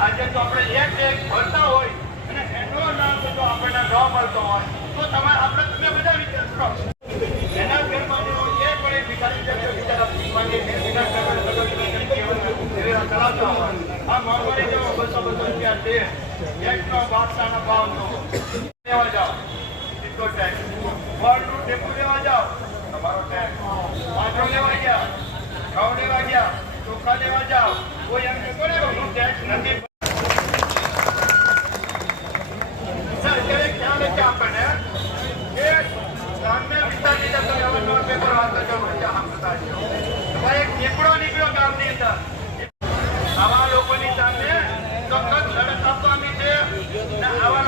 આજે તો આપણે એક ભરતા હોય અને એનો નામ જો આપણને ન મળતો હોય તો આપણે તમે બધા વિચાર કરો. એના ઘરમાં એક વડે ભિખારી ચલાવતા હોય આ મોંઘવારી જેવો 200 રૂપિયા છે. એકનો બાદશાહના ભાવનો લેવા જાઓ એટલો ટેક્સ, ફળનું ટેમ્પુ લેવા જાઓ તમારો ટેક્સ, પાછો લેવા ગયા, ઘઉં લેવા ગયા, ચોખા લેવા જાઓ, કોઈ એમને કોને ટેક્સ નથી. સરકારે ખ્યાલ છે આપણને કે ગ્રામ્ય વિસ્તારની અંદર અવારનવાર પેપર વાંચતા જવું આમ થતા છે. એક દીપડો નીકળ્યો ગામની અંદર, આવા લોકોની સામે ચોક્કસ લડત આપવાની છે. આવા